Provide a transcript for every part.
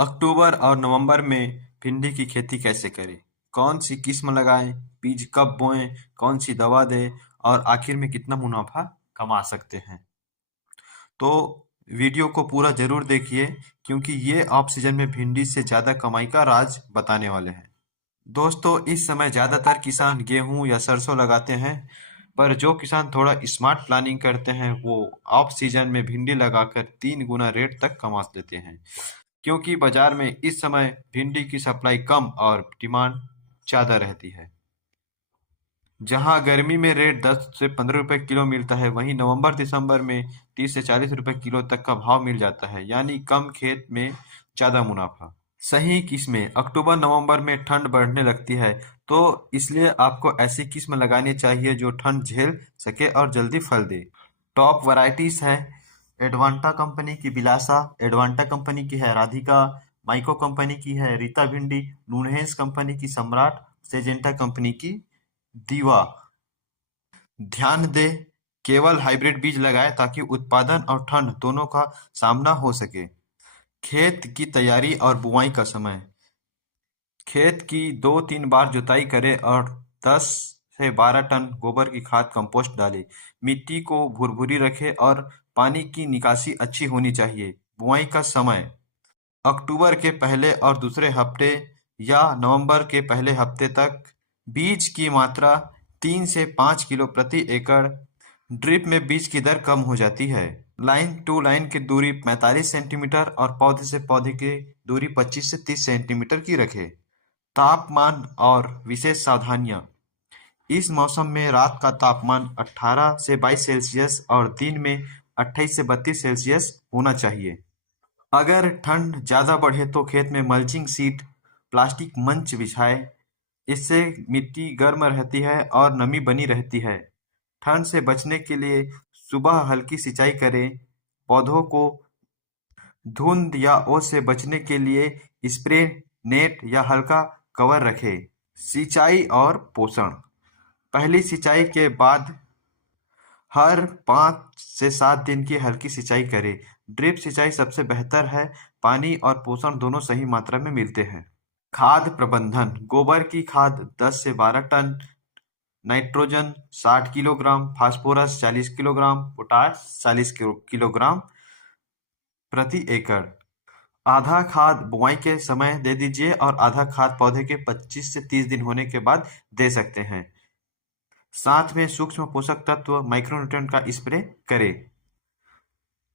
अक्टूबर और नवंबर में भिंडी की खेती कैसे करें? कौन सी किस्म लगाएं? बीज कब बोएं? कौन सी दवा दें? और आखिर में कितना मुनाफा कमा सकते हैं? तो वीडियो को पूरा जरूर देखिए, क्योंकि ये ऑफ सीजन में भिंडी से ज्यादा कमाई का राज बताने वाले हैं। दोस्तों, इस समय ज्यादातर किसान गेहूं या सरसों लगाते हैं, पर जो किसान थोड़ा स्मार्ट प्लानिंग करते हैं वो ऑफ सीजन में भिंडी लगाकर 3 गुना रेट तक कमा लेते हैं। क्योंकि बाजार में इस समय भिंडी की सप्लाई कम और डिमांड ज्यादा रहती है। जहां गर्मी में रेट 10 से 15 रुपए किलो मिलता है, वहीं नवंबर दिसंबर में 30 से 40 रुपए किलो तक का भाव मिल जाता है, यानी कम खेत में ज्यादा मुनाफा। सही किस्में अक्टूबर नवंबर में ठंड बढ़ने लगती है, तो इसलिए आपको ऐसी किस्म लगानी चाहिए जो ठंड झेल सके और जल्दी फल दे। टॉप वैरायटीज है एडवांटा कंपनी की बिलासा, एडवांटा कंपनी की है राधिका, माइको कंपनी की है रीता भिंडी, नूनहेंस कंपनी की सम्राट, सेजेंटा कंपनी की दीवा। ध्यान दें, केवल हाइब्रिड बीज लगाएं ताकि उत्पादन और ठंड दोनों का सामना हो सके। खेत की तैयारी और बुआई का समय। खेत की 2-3 बार जुताई करें और 10 से 12 टन गोबर की खाद कंपोस्ट डालें। मिट्टी को भुरभुरी रखें और पानी की निकासी अच्छी होनी चाहिए। बुआई का समय अक्टूबर के पहले और दूसरे हफ्ते या नवंबर के पहले हफ्ते तक। बीज की मात्रा 3 से 5 किलो प्रति एकड़। ड्रिप में बीज की दर कम हो जाती है। लाइन टू लाइन की दूरी 45 सेंटीमीटर और पौधे से पौधे की दूरी 25 से 30 सेंटीमीटर की रखें। तापमान और विशेष सावधानियां। इस मौसम में रात का तापमान 18 से 22 सेल्सियस और दिन में 28 से 32 सेल्सियस होना चाहिए। अगर ठंड ज्यादा बढ़े तो खेत में मल्चिंग सीट, प्लास्टिक मंच बिछाएं। इससे मिट्टी गर्म रहती है और नमी बनी रहती है। ठंड से बचने के लिए सुबह हल्की सिंचाई करें। पौधों को धुंध या ओस से बचने के लिए स्प्रे नेट या हल्का कवर रखें। सिंचाई और पोषण। पहली सिंचाई के बाद हर 5 से 7 दिन की हल्की सिंचाई करें। ड्रिप सिंचाई सबसे बेहतर है, पानी और पोषण दोनों सही मात्रा में मिलते हैं। खाद प्रबंधन। गोबर की खाद 10 से 12 ton, nitrogen 60 kilogram, phosphorus 40 kilogram, potash 40 kilogram प्रति एकड़। आधा खाद बुआई के समय दे दीजिए और आधा खाद पौधे के 25 से 30 दिन होने के बाद दे सकते हैं। साथ में सूक्ष्म पोषक तत्व माइक्रोन्यूट्रिएंट का स्प्रे करें।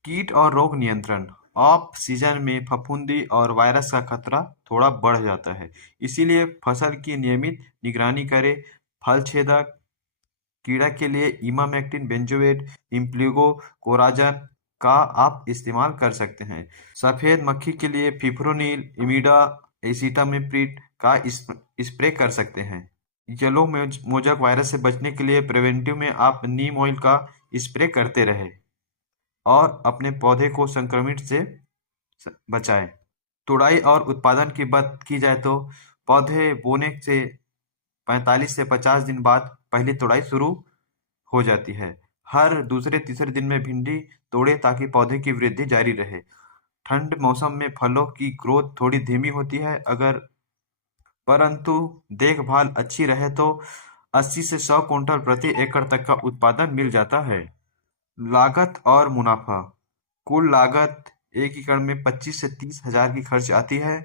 कीट और रोग नियंत्रण। ऑफ सीजन में फफूंदी और वायरस का खतरा थोड़ा बढ़ जाता है, इसीलिए फसल की नियमित निगरानी करें। फल छेदक कीड़ा के लिए इमामेक्टिन, बेंजोएट, इम्प्लिगो, कोराजन का आप इस्तेमाल कर सकते हैं। सफेद मक्खी के लिए फिप्रोनिल, इमिडा, एसिटामिप्रिड का स्प्रे कर सकते हैं। येलो मोजक वायरस से बचने के लिए प्रिवेंटिव में आप नीम ऑयल का स्प्रे करते रहे और अपने पौधे को संक्रमित से बचाएं। तुड़ाई और उत्पादन की बात की जाए तो पौधे बोने से 45 से 50 दिन बाद पहली तुड़ाई शुरू हो जाती है। हर दूसरे तीसरे दिन में भिंडी तोड़ें ताकि पौधे की वृद्धि जारी रहे। ठंड मौसम में फलों की ग्रोथ थोड़ी धीमी होती है, परंतु देखभाल अच्छी रहे तो 80 से 100 क्विंटल प्रति एकड़ तक का उत्पादन मिल जाता है। लागत और मुनाफा। कुल लागत 1 एकड़ में 25 से 30 हजार की खर्च आती है।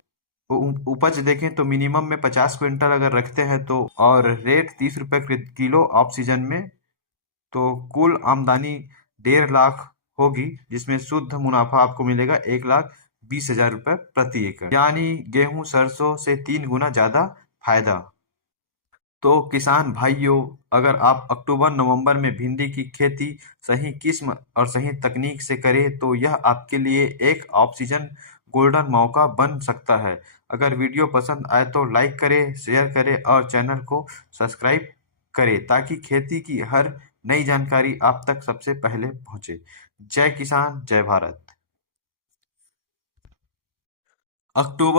उपज देखें तो मिनिमम में 50 क्विंटल अगर रखते हैं तो, और रेट 30 रुपए किलो ऑफ सीजन में, तो कुल आमदनी 1.5 लाख होगी, जिसमें शुद्ध मुनाफा आपको मिलेगा 1,20,000 रुपए प्रति एकड़, यानी गेहूं सरसों से 3 गुना ज्यादा फायदा। तो किसान भाइयों, अगर आप अक्टूबर नवंबर में भिंडी की खेती सही किस्म और सही तकनीक से करें तो यह आपके लिए एक ऑफ सीजन गोल्डन मौका बन सकता है। अगर वीडियो पसंद आए तो लाइक करें, शेयर करें और चैनल को सब्सक्राइब करें ताकि खेती की हर नई जानकारी आप तक सबसे पहले पहुंचे। जय किसान, जय भारत। अक्टूबर